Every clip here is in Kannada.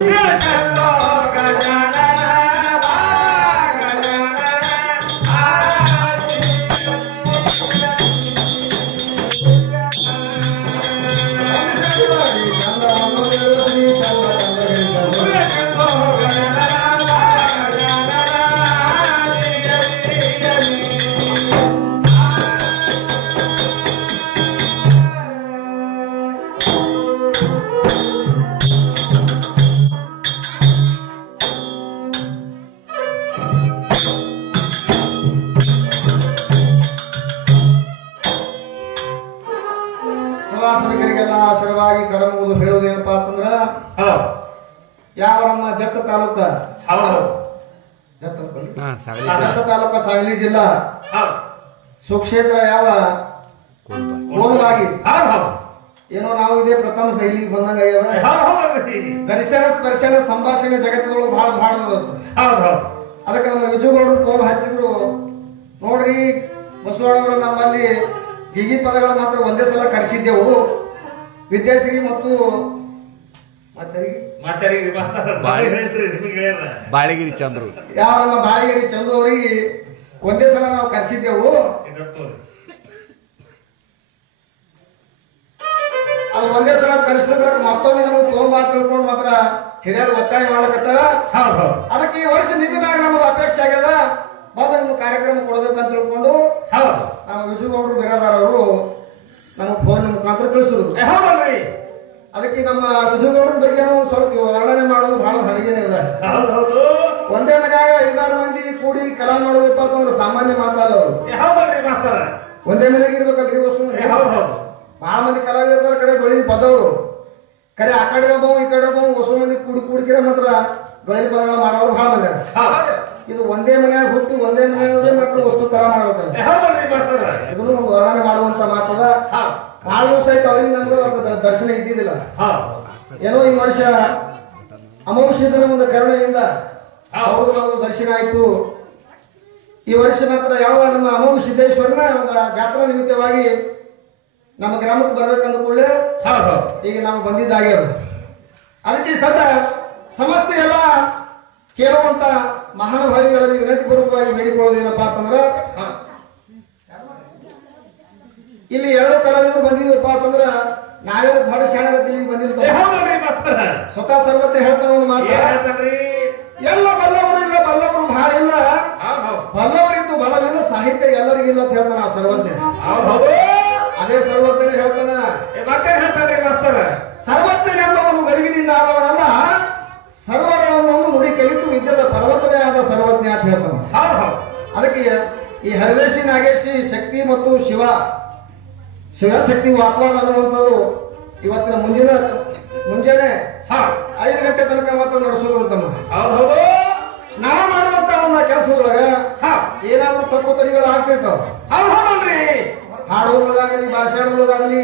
热情的老哥 ಸಾಗಲಿ ತಾಲೂಕ ಸಾಗಲಿ ಜಿಲ್ಲಾ. ಸುಕ್ಷೇತ್ರ ಯಾವ? ಕೋಲವಾಗಿ ಏನೋ ನಾವು ಇದೇ ಪ್ರಥಮ ಶೈಲಿಗೆ ಬಂದಂಗ ಪರಿಸರ ದರ್ಶನ ಸ್ಪರ್ಶನ ಸಂಭಾಷಣೆ ಜಗತ್ತದೊಳಗೆ ಬಹಳ ಬಹಳ ಅದಕ್ಕೆ ನಮ್ಮ ವಿಜಯಗೌಡರು ಫೋನ್ ಹಚ್ಚಿದ್ರು. ನೋಡ್ರಿ ಬಸವಣ್ಣವರು ನಮ್ಮಲ್ಲಿ ಗಿಗಿ ಪದಗಳು ಮಾತ್ರ ಒಂದೇ ಸಲ ಕರೆಸಿದ್ದೆವು. ವಿದ್ಯಾಶ್ರೀ ಮತ್ತು ಮತ್ತರಿಗೆ ಬಾಳೆಗಿರಿ ಚಂದ್ರು. ಯಾವ ನಮ್ಮ ಚಂದ್ರ? ಚಂದು ಅವರಿಗೆ ಒಂದೇ ಸಲ ನಾವು ಕರೆಸಿದ್ದೆವು. ಅದು ಒಂದೇ ಸಲ ಕರೆಸಿದ್ಬೇಕು ಮತ್ತೊಮ್ಮೆ ನಮಗೆ ತಗೊಂಬಾ ತಿಳ್ಕೊಂಡು ಮಾತ್ರ ಹಿರಿಯರು ಒತ್ತಾಯ ಮಾಡ್ಲಕತ್ತಾರ. ಅದಕ್ಕೆ ಈ ವರ್ಷ ನಿಮ್ಮ ಮ್ಯಾಗ ನಮ್ಮದು ಅಪೇಕ್ಷೆ ಆಗ್ಯದ? ಬಂದು ನಿಮ್ಮ ಕಾರ್ಯಕ್ರಮ ಕೊಡ್ಬೇಕಂತ ತಿಳ್ಕೊಂಡು ನಾವು ವಿಶ್ವಗೌಡರು ಬಿರಾದಾರ್ ಅವರು ನಮಗೆ ಫೋನ್ ಮುಖಾಂತರ ತಿಳಿಸಿದ್ರು ಅದಕ್ಕೆ ನಮ್ಮ ಋಷಿಗೌಡ್ರ ಬಗ್ಗೆ ಸ್ವಲ್ಪ ವರ್ಣನೆ ಮಾಡೋದು ಬಹಳ ಹಲಗೇನೆ ಇಲ್ಲ ಒಂದೇ ಮನ್ಯಾಗ ಐದಾರು ಮಂದಿ ಕೂಡಿ ಕಲಾ ಮಾಡೋದಪ್ಪ ಅಂತಂದ್ರೆ ಸಾಮಾನ್ಯ ಮಾತಲ್ಲ ಅವರು ಒಂದೇ ಮನೆಯಾಗ ಇರ್ಬೇಕಲ್ರಿ ವಸು ಬಹಳ ಮಂದಿ ಕಲಾವಿದರ ಕರೆ ಡೊಳ್ಳಿನ ಪದವರು. ಕರೆ ಆ ಕಡೆ ಒಬ್ಬ ಈ ಕಡೆ ಒಬ್ಬ ಹೊಸ ಮಂದಿ ಕೂಡಿ ಕೂಡಿಕಿರ ಮಾತ್ರ ಡೊಳ್ಳಿನ ಪದಗಳು ಮಾಡೋರು ಬಹಳ ಮಂದಿ. ಇದು ಒಂದೇ ಮನ್ಯಾಗ ಹುಟ್ಟಿ ಒಂದೇ ಮನೆಯಾಗ ಮಕ್ಕಳು ವಸ್ತು ಕಲಾ ಮಾಡ್ಬೇಕಲ್ಲ ಇದನ್ನು ವರ್ಣನೆ ಮಾಡುವಂತ ಮಾತದ ಬಹಳ ಸಹಿತ ಆಯ್ತು ಅವ್ರಿಗೆ ನಮ್ಗೆ ಅವ್ರ ದರ್ಶನ ಇದ್ದಿದ್ದಿಲ್ಲ. ಏನೋ ಈ ವರ್ಷ ಅಮೌಷಧನ ಒಂದು ಕರುಣೆಯಿಂದ ಅವ್ರದ್ದು ನಮ್ಗೆ ದರ್ಶನ ಆಯ್ತು. ಈ ವರ್ಷ ಮಾತ್ರ ಯಾವ ನಮ್ಮ ಅಮೋಘ ಸಿದ್ದೇಶ್ವರನ ಒಂದು ಜಾತ್ರಾ ನಿಮಿತ್ತವಾಗಿ ನಮ್ಮ ಗ್ರಾಮಕ್ಕೆ ಬರ್ಬೇಕಂದ ಕೂಡಲೇ ಈಗ ನಾವು ಬಂದಿದ್ದಾಗ್ಯಾರ ಅದಕ್ಕೆ ಸದಾ ಸಮಸ್ತ ಎಲ್ಲ ಕೇಳುವಂತ ಮಹಾನುಭಾವಿಗಳಲ್ಲಿ ವಿನಂತಿ ಪೂರ್ವಕವಾಗಿ ಬೇಡಿಕೊಳ್ಳೋದೇನಪ್ಪ ಅಂತಂದ್ರ ಇಲ್ಲಿ ಎರಡು ಕಲಾವಿದರು ಬಂದಿದ್ವಪ್ಪ ಅಂತಂದ್ರ ನಾವೇನು ದೊಡ್ಡ ಶಾಣೆ ಇಲ್ಲಿ ಬಂದಿಲ್ಲ ಸ್ವತಃ ಸರ್ವತ್ತೆ ಹೇಳ್ತಾನ ಒಂದು ಮಾತು. ಎಲ್ಲ ಬಲ್ಲವರು ಇಲ್ಲ ಬಲ್ಲವರು ಬಹಳ ಇಲ್ಲ. ಬಲ್ಲವರಿದ್ದು ಬಲವಿಲ್ಲ ಸಾಹಿತ್ಯ ಎಲ್ಲರಿಗಿಲ್ಲ ಅಂತ ಹೇಳ್ತಾನ ಆ ಸರ್ವಜ್ಞ ಅದೇ ಸರ್ವಜ್ಞನೇ ಹೇಳ್ತಾನ. ಸರ್ವಜ್ಞನೆಂಬವನು ಗರಿವಿನಿಂದ ಆದವನಲ್ಲ ಸರ್ವಗಳನ್ನು ನುಡಿ ಕಲಿತು ವಿದ್ಯದ ಪರ್ವತವೇ ಆದ ಸರ್ವಜ್ಞ ಅಂತ ಹೇಳ್ತಾನ. ಅದಕ್ಕೆ ಈ ಹರದೇಶಿ ನಾಗೇಶಿ ಶಕ್ತಿ ಮತ್ತು ಶಿವ ಶಿವಶಕ್ತಿ ವಾಕ್ವಾದ ಅನ್ನುವಂಥದ್ದು ಇವತ್ತಿನ ಮುಂದಿನ ಮುಂಜಾನೆ ಐದು ಗಂಟೆ ತನಕ ಮಾತ್ರ ನಡೆಸೋದು ಹೌದು ನಾ ಮಾಡುವಂತ ಒಂದ ಕೆಲಸದೊಳಗ ಏನಾದ್ರೂ ತಪ್ಪು ತಡಿಗಳು ಆಗ್ತಿರ್ತಾವ. ಹಾಡೋದಾಗಲಿ ಭಾಷಾಡೋದಾಗಲಿ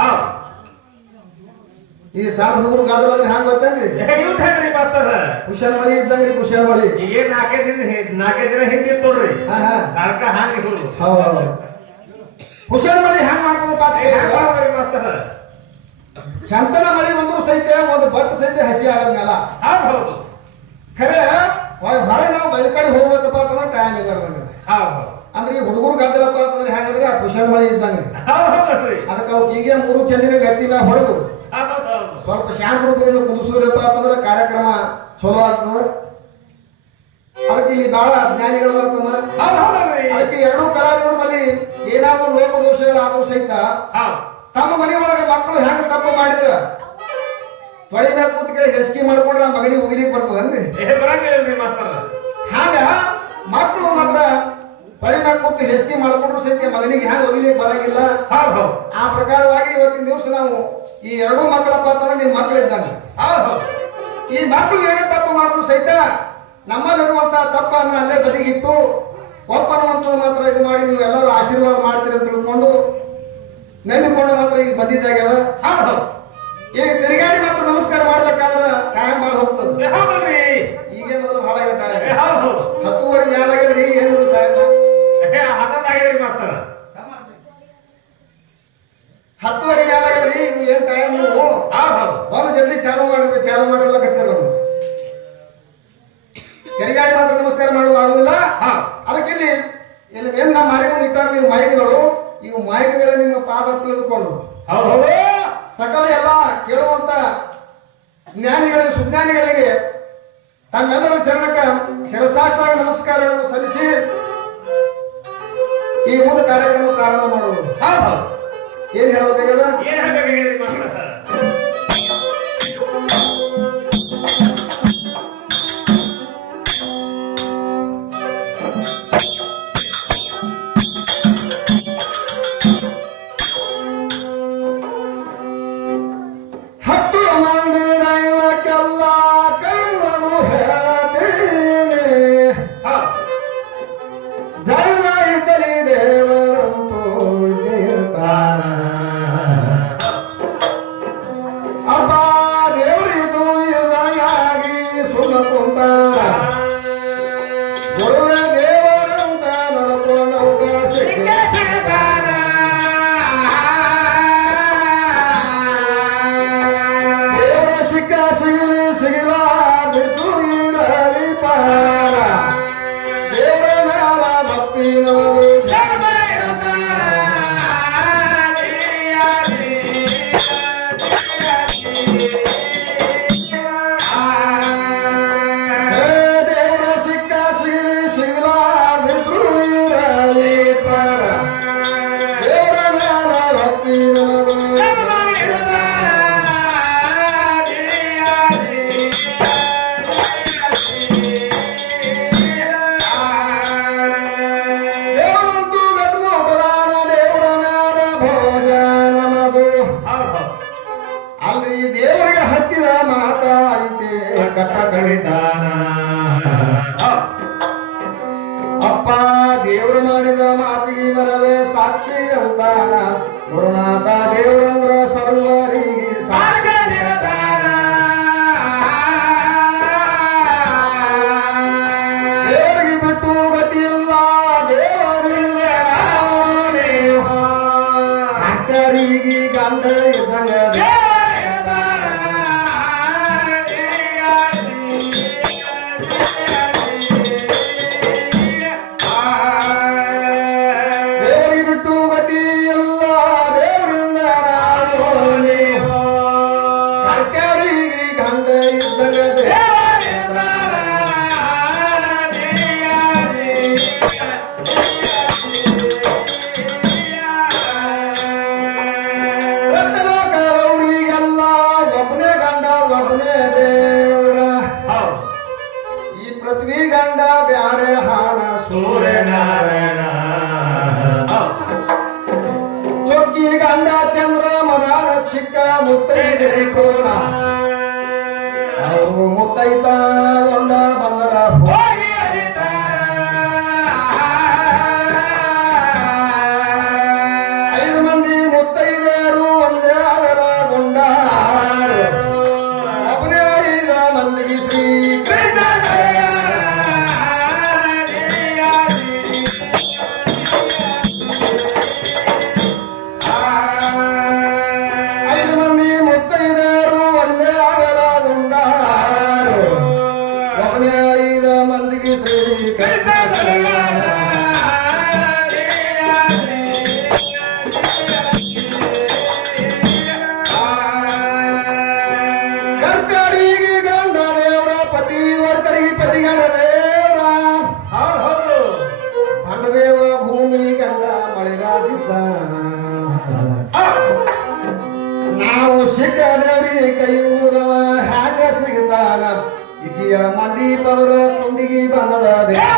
ಹಾ. ಈ ಸಣ್ಣ ಹುಡುಗರು ಹಾಂಗ್ ಬಂದ್ರೆ ಹ್ಯಾಂಗ ಗೊತ್ತೇನ್ರಿ? ಕುಶಲ್ ಮಳಿ ಇದ್ದಂಗ್ರಿ ಕುಶಲ್ ಮಳಿ. ಈಗೇನ್ ನಾಕೇ ದಿನ ನಾಕೇ ದಿನ ಹಿಂದಿತ್ತು ನೋಡ್ರಿ. ಹಾ ಹಾ. ಸಾರ್ಕ ಹಾಕಿ ಹೌದು ಹೌದು. ಕುಶಲ್ ಮಳಿ ಹೆಂಗ್ ಮಾಡ್ಬೋದು ಅಂತ ಚಂದನ ಮಳಿ ಬಂದ್ರು ಸಹಿತ ಒಂದು ಬಟ್ ಸಹಿತ ಹಸಿ ಆಗಲ್ಲ ನೆಲ ಹೌದು. ಖರೆ ಹೊರ ನಾವು ಬಯಲು ಕಡೆ ಹೋಗ್ಬೇಕಪ್ಪ ಅಂತಂದ್ರೆ ಟೈಮ್ ಇಲ್ಲ ಹೌದು ಅಂದ್ರೆ ಈ ಹುಡುಗರು ಗದ್ದಲಪ್ಪ ಅಂತಂದ್ರೆ ಹೆಂಗಂದ್ರೆ ಆ ಕುಶಲ್ ಮಳಿ ಇದ್ದಂಗೆ. ಅದಕ್ಕೆ ಅವ್ರು ಈಗ ಮೂರು ಚಂದಿನ ಗಟ್ಟಿ ಮ್ಯಾಗ ಹೊಡೆದು ಸ್ವಲ್ಪ ಶಾಂತ ರೂಪದಿಂದ ಕುದಿಸಿದ್ರಪ್ಪ ಅಂತಂದ್ರೆ ಕಾರ್ಯಕ್ರಮ ಚಲೋ ಆಗ್ತದ. ಅದಕ್ಕೆ ಇಲ್ಲಿ ಬಹಳ ಜ್ಞಾನಿಗಳು ಬರ್ತಮ್ಮ ಅದಕ್ಕೆ ಎರಡೂ ಕಲಾವಿದರ ಬಳಿ ಏನಾದ್ರೂ ಲೋಪದೋಷಗಳಾದ್ರೂ ಸಹಿತ ತಮ್ಮ ತಮ್ಮ ಮನೆಯೊಳಗೆ ಮಕ್ಕಳು ಹೆಂಗ ತಪ್ಪು ಮಾಡಿದ್ರ ತೊಳೆ ಮೇಲೆ ಕೂತ್ಕೆ ಹೆಸ್ಕಿ ಮಾಡ್ಕೊಂಡ್ರೆ ಆ ಮಗನಿಗೆ ಉಗಿಲಿಕ್ಕೆ ಬರ್ತದನ್ರಿ? ಹಾಗ ಮಕ್ಕಳು ಮಾತ್ರ ಬಳಿ ಮೇಲೆ ಕೂತು ಹೆಸ್ಕಿ ಮಾಡ್ಕೊಂಡ್ರು ಸಹಿತ ಮಗನಿಗೆ ಹ್ಯಾಂಗ ಒಗಿಲಿಕ್ಕೆ ಬರಂಗಿಲ್ಲ. ಆ ಪ್ರಕಾರವಾಗಿ ಇವತ್ತಿನ ದಿವಸ ನಾವು ಈ ಎರಡೂ ಮಕ್ಕಳ ಪಾತ್ರ ನಿಮ್ಮ ಮಕ್ಕಳಿದ್ದಂಗೆ ಈ ಮಕ್ಕಳು ಏನೇ ತಪ್ಪು ಮಾಡಿದ್ರು ಸಹಿತ ನಮ್ಮಲ್ಲಿರುವಂತಹ ತಪ್ಪನ್ನು ಅಲ್ಲೇ ಬದಿಗಿಟ್ಟು ಒಪ್ಪನ್ನುವಂಥದ್ದು ಮಾತ್ರ ಇದು ಮಾಡಿ ನೀವು ಎಲ್ಲರೂ ಆಶೀರ್ವಾದ ಮಾಡ್ತೀರಿ ಅಂತ ತಿಳ್ಕೊಂಡು ನೆನಪಿಕೊಂಡು ಮಾತ್ರ ಈಗ ಬಂದಿದ್ದಾಗ್ಯದ ಹೌದು. ಈಗ ತಿರುಗಾಡಿ ಮಾತ್ರ ನಮಸ್ಕಾರ ಮಾಡ್ಬೇಕಾದ್ರೆ ಟೈಮ್ ಭಾಳ ಹೋಗ್ತದೆ. ಈಗೇನಾದ್ರು ಭಾಳ ಹೌದು. ಹತ್ತುವರೆ ಮೇಲಾಗಿದ್ರೆ ಈಗ ಏನು ಮಾಸ್ತರ. ಹತ್ತುವರೆ ಮೇಲಾಗಿದ್ರಿ ಇದು ಏನು ಟೈಮ್ ನೀವು ಜಲ್ದಿ ಚಾಲು ಮಾಡಿ ಚಾಲು ಮಾಡಿರ್ಲಕತ್ತಿರ ಕತ್ತಿರೋದು ತೆರಿಗಾಡಿ ಮಾತ್ರ ನಮಸ್ಕಾರ ಮಾಡೋದಾಗುದಿಲ್ಲ ಅದಕ್ಕೆ ಇಲ್ಲಿ ಇಲ್ಲಿ ಏನ್ ನಮ್ಮ ಮಾರಿಕೊಂಡು ಮುಂದೆ ಇಟ್ಟಾರ ನೀವು ಮಾಹಿತಿಗಳು ಇವು ಮಾಹಿತಿಗಳ ನಿಮ್ಮ ಪಾದ ತಿಳಿದುಕೊಂಡು. ಹೌದು. ಸಕಲ ಎಲ್ಲ ಕೇಳುವಂತ ಜ್ಞಾನಿಗಳಿಗೆ ಸುಜ್ಞಾನಿಗಳಿಗೆ ತಮ್ಮೆಲ್ಲರ ಚರಣಕ್ಕೆ ಶಿರಸಾಷ್ಟಾಂಗ ನಮಸ್ಕಾರಗಳನ್ನು ಸಲ್ಲಿಸಿ ಈ ಮೂಲ ಕಾರ್ಯಕ್ರಮ ಪ್ರಾರಂಭ ಮಾಡುವುದು. ಏನ್ ಹೇಳಬೇಕಾಗ್ಯದ ಏನ್ ಹೇಳಬೇಕಾಗಿದೆ Corona ಕಪ್ಪ ಕಳಿತಾನ ಅಪ್ಪ ದೇವರು ಮಾಡಿದ ಮಾತಿಗೆ ಮರವೇ ಸಾಕ್ಷಿ ಅಂತ ಗುರುನಾಥ ದೇವರ দিকে বাংলাদেশ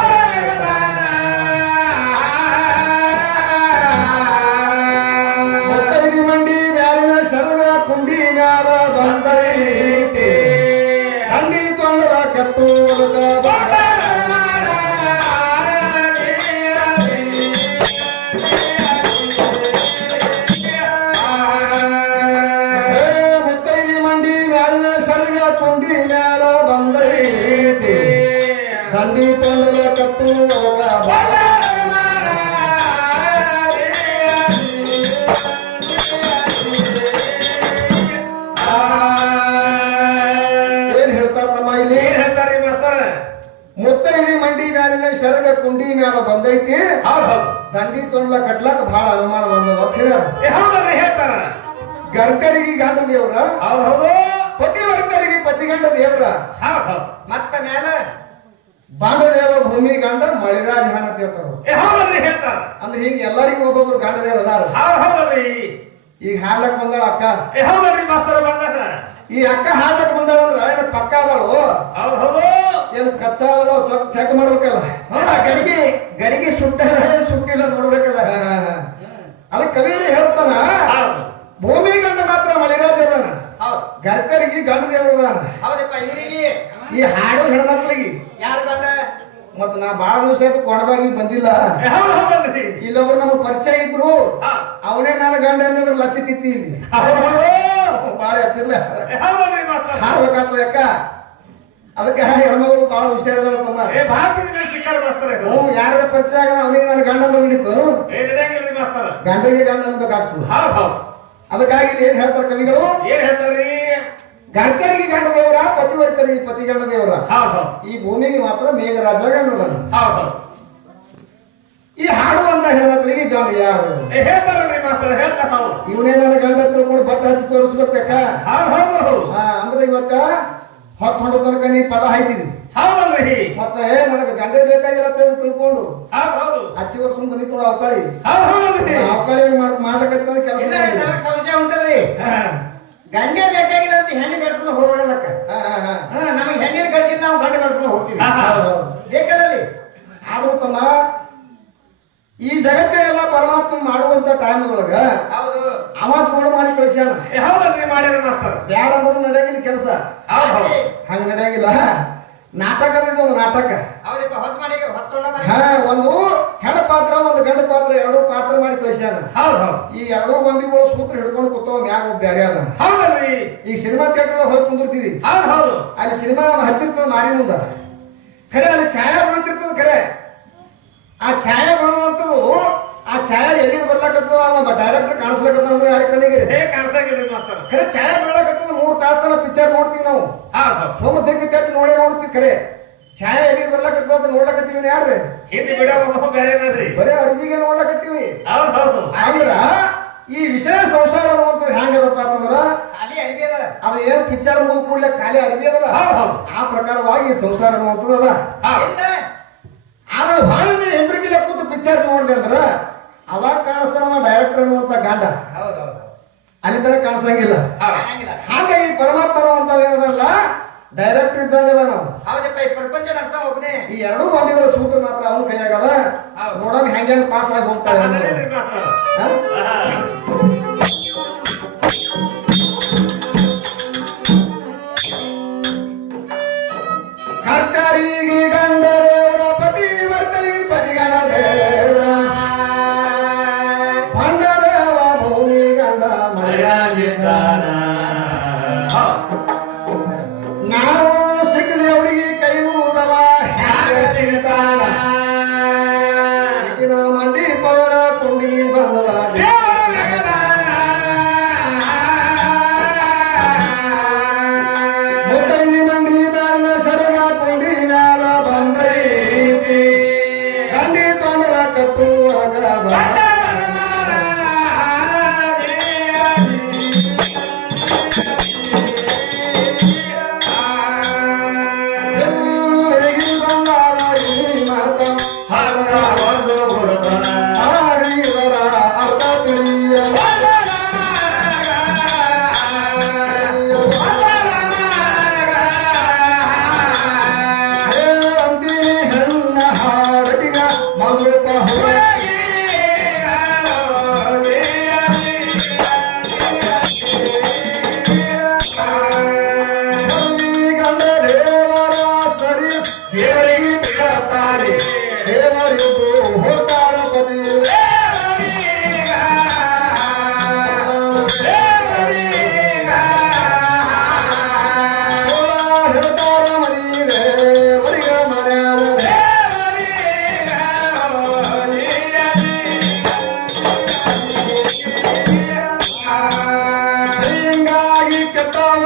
ಮುತ್ತೈನಿ ಮಂಡಿ ಮ್ಯಾಲಿನ ಶರಗ ಕುಂಡಿ ಮ್ಯಾಲ ಬಂದೈತಿ. ದಂಡಿ ತೊಂಡ್ಲ ಕಟ್ಲಕ್ ಬಹಳ ಅನುಮಾನ ಬಂದದ ಹೌದು. ಹೇಳ್ತಾರ ಗರ್ಕರಿಗೆ ಗಾಂಡ ದೇವ್ರ. ಹೌದು. ಪತಿ ವರ್ಕರಿಗೆ ಪತಿಗಂಡ ದೇವ್ರ. ಮತ್ತ ಮ್ಯಾಲ? ಭೂಮಿ ಗಂಡ ಮಳಿರಾಜ ಹಣ ಸೇರ್ತಾರ ಏ ಹೌದಲ್ರಿ ಹೇಳ್ತಾರ. ಅಂದ್ರೆ ಹಿಂಗ ಎಲ್ಲರಿಗೂ ಒಬ್ಬೊಬ್ರು ಗಂಡ ದೇವ್ರ ಅದಾರ. ಹೌದ್ ಹೌದಲ್ರಿ. ಈಗ ಹಾಡ್ಲಕ್ ಬಂದಾಳ ಅಕ್ಕ. ಏ ಹೌದಲ್ರಿ ಮಾಸ್ತರ ಬಂದಾರ ಈ ಅಕ್ಕ ಹಾಡ್ಲಕ್ ಬಂದಾಳ ಅಂದ್ರ ಏನ ಪಕ್ಕ ಅದಾಳು? ಹೌದ್ ಹೌದು. ಏನ್ ಕಚ್ಚಾ ಅದಲ್ಲ ಚೆಕ್ ಚೆಕ್ ಮಾಡ್ಬೇಕಲ್ಲ. ಗಡಿಗೆ ಗಡಿಗೆ ಸುಟ್ಟ ಸುಟ್ಟಿಲ್ಲ ನೋಡ್ಬೇಕಲ್ಲ. ಅದ ಕವಿಯರಿ ಹೇಳ್ತಾನ ಭೂಮಿ ಗಂಡ ಮಾತ್ರ ಮಳಿರಾಜ ಅದಾನ. ಗರ್ಕರಿಗೆ ಗಂಡ ದೇವ್ರ ಅದಾನ. ಹೌದಪ್ಪ ಇವ್ರಿಗೆ. ಈ ಹಾಡು ಹೆಣ್ಮಕ್ಳಿಗೆ. ಯಾರು ಗಂಡ? ಮತ್ ನಾ ಬಾಳ ದಿವಸ ಆಯ್ತು ಕೊಣಬಾಗಿ ಬಂದಿಲ್ಲ. ಇಲ್ಲೊಬ್ರು ನಮ್ಗೆ ಪರಿಚಯ ಇದ್ರು. ಅವನೇ ನನ್ನ ಗಂಡ ಅನ್ನೋದ್ರ ಲತ್ತಿ ತಿತ್ತಿ ಇಲ್ಲಿ. ಬಾಳ ಹಚ್ಚಿರ್ಲ ಹಾಡ್ಬೇಕಾಗ್ತದೆ ಅಕ್ಕ ಯಾಕ? ಅದಕ್ಕೆ ಹೆಣ್ಮಗಳು ಬಹಳ ವಿಷಯ. ಹ್ಞೂ ಯಾರ ಪರಿಚಯ ಆಗಲ್ಲ ಅವನಿಗೆ ನನ್ನ ಗಂಡ ಬಂದಿತ್ತು ಗಂಡನಿಗೆ ಗಂಡ ಅನ್ಬೇಕಾಗ್ತದೆ ಅದಕ್ಕಾಗಿ ಇಲ್ಲಿ ಏನ್ ಹೇಳ್ತಾರೆ ಕವಿಗಳು? ಏನ್ ಹೇಳ್ತಾರ್ರಿ? ಗಂಡರಿಗೆ ಗಂಡ ದೇವರ ಪತಿವರ್ತರಿಗೆ ಪತಿ ಗಂಡ ದೇವರ ಈ ಭೂಮಿಗೆ ಮಾತ್ರ ಮೇಘರಾಜ ಗಂಡ ಈ ಹಾಡು ಹಾಡುವಂತ ಹೆಣ್ಮಕ್ಳಿಗೆ ಗಂಡ ಯಾರು? ಹೇಳ್ತಾರಲ್ರಿ ಮಾತ್ರ ಹೇಳ್ತಾರ ಇವನೇ ನನ್ನ ಗಂಡ ತಿಳ್ಕೊಂಡು ಬಟ್ಟ ಹಚ್ಚಿ ತೋರಿಸ್ಬೇಕ ಅಂದ್ರೆ ಇವತ್ತ ಹೊತ್ತು ಹೊಂಡ ತನಕ ನೀ ಪದ ಹಾಯ್ತಿದ್ವಿ ಹೌದಲ್ರಿ ಮತ್ತೆ ನನಗೆ ಗಂಡೇ ಬೇಕಾಗಿಲ್ಲ ತಿಳ್ಕೊಂಡು ಹಚ್ಚಿ ವರ್ಷ ಬಂದಿತ್ತು ಅವಕಾಳಿ ಅವಕಾಳಿ ಮಾಡಕತ್ತ ಕೆಲಸ ಸಂಶಯ ಉಂಟಲ್ರಿ. ಗಂಡೆ ಬೇಕಾಗಿಲ್ಲ ಅಂತ ಹೆಣ್ಣು ಬೆಳೆಸ್ಕೊಂಡು ಹೋಗೋಣಲ್ಲಕ್ಕ ಹಾ ನಮಗೆ ಹೆಣ್ಣಿನ ಕಡೆಗಿಂದ ನಾವು ಗಂಡ ಬೆಳೆಸ್ಕೊಂಡು ಹೋಗ್ತೀವಿ. ಬೇಕಲ್ಲಿ ಆದ್ರೂ ತಮ್ಮ ಈ ಜಗತ್ತೇ ಎಲ್ಲ ಪರಮಾತ್ಮ ಮಾಡುವಂತ ಟೈಮ್ ಒಳಗ ಹೌದು. ಅವ ಫೋನ್ ಮಾಡಿ ಕಳಿಸ್ಯಾನ. ಯಾವ್ದಲ್ರಿ ಮಾಡ್ಯಾರ ಮಾಡ್ತಾರ ಬ್ಯಾಡ ಅಂದ್ರೂ ನಡೆಯಂಗಿಲ್ಲ ಕೆಲಸ. ಹಂಗ ನಡೆಯಂಗಿಲ್ಲ. ನಾಟಕದ ಇದು ಒಂದು ನಾಟಕ. ಹಾ ಒಂದು ಹೆಣ ಪಾತ್ರ ಒಂದು ಗಂಡ ಪಾತ್ರ ಎರಡು ಪಾತ್ರ ಮಾಡಿ ಕಳಿಸ್ಯಾನ ಹೌದು ಹೌದು. ಈ ಎರಡು ಗೊಂಬಿಗಳು ಸೂತ್ರ ಹಿಡ್ಕೊಂಡು ಕೂತವ್ ಮ್ಯಾಗ ಒಬ್ಬ ಬ್ಯಾರೆ ಅದ ಹೌದಲ್ರಿ. ಈ ಸಿನಿಮಾ ಥಿಯೇಟರ್ ಹೋಗಿ ಕುಂದಿರ್ತಿದ್ವಿ ಹೌದು ಹೌದು. ಅಲ್ಲಿ ಸಿನಿಮಾ ಹತ್ತಿರ್ತದ ಮಾರಿ ಮುಂದ. ಖರೆ ಅಲ್ಲಿ ಛಾಯಾ ಬೀಳ್ತಿರ್ತದ ಖರೆ ಆ ಛಾಯಾ ಬೀಳುವಂತದ್ದು ಆ ಛಾಯಾ ಎಲ್ಲಿಂದ ಬರ್ಲಾಕತ್ತದ ಅವ ಡೈರೆಕ್ಟರ್ ಕಾಣಿಸ್ಲಕತ್ತ ಯಾರ ಕಣ್ಣಿಗೆ? ಹೇ ಮಾಸ್ತರ. ಖರೆ ಛಾಯಾ ಬರ್ಲಾಕತ್ತದ ಮೂರು ತಾಸ ತನ ಪಿಕ್ಚರ್ ನೋಡ್ತೀವಿ ನಾವು. ಹೌದ್ ಹೌದ್. ಸೋಮ ತೆಗ್ಗಿ ತೆಗ್ದು ನೋಡೇ ನೋಡ್ತೀವಿ ಖರೆ. ಛಾಯಾ ಎಲ್ಲಿಗೆ ಬರ್ಲಾಕತ್ತದ ಅಂತ ನೋಡ್ಲಕತ್ತೀವಿ ಯಾರ್ರಿ? ಹಿಂದಿ ಬಿಡೋ ಬೇರೆ ಅರ್ಬಿಗೆ ನೋಡ್ಲಾಕತ್ತೀವಿ. ಹೌದು ಹೌದು ಅಂದ್ರ ಈ ವಿಷಯ ಸಂಸಾರ ಅನ್ನುವಂಥದ್ದು ಹ್ಯಾಂಗದಪ್ಪ ಅಂತಂದ್ರ ಖಾಲಿ ಅಡಿಗೆ ಅದ. ಅದು ಏನ್ ಪಿಕ್ಚರ್ ಮುಗಿದ ಕೂಡಲೇ ಖಾಲಿ ಅರ್ಬಿ ಅದಲ್ಲ ಹೌದ್ ಹೌದ್ ಆ ಪ್ರಕಾರವಾಗಿ ಸಂಸಾರ ಅನ್ನುವಂಥದ್ದು ಅದ? ಆದ್ರೆ ಬಹಳ ಹೆಂಡ್ರಿಗಿಲ್ಲ ಕೂತು ಪಿಕ್ಚರ್ ನೋಡ್ದೆ ಅಂದ್ರ ಅವಾಗ ಕಾಣಿಸ್ತಾನವ ಡೈರೆಕ್ಟರ್ ಅನ್ನುವಂತ ಗಾಂಡ. ಅಲ್ಲಿ ತರ ಕಾಣಿಸಂಗಿಲ್ಲ. ಹಾಗಾಗಿ ಹಾಗೆ ಈ ಪರಮಾತ್ಮ ಅಂತ ಏನದಲ್ಲ ಡೈರೆಕ್ಟರ್ ಇದ್ದಂಗಿಲ್ಲ ನಾವು. ಹೌದಪ್ಪ ಈ ಪ್ರಪಂಚ ನಡ್ತಾ ಒಬ್ಬನೇ ಈ ಎರಡೂ ಗೊಂಬಿಗಳ ಸೂತ್ರ ಮಾತ್ರ ಅವನ ಕೈಯಾಗದ. ನೋಡಂಗ ಹೆಂಗ್ ಪಾಸ್ ಆಗಿ ಹೋಗ್ತಾವೆ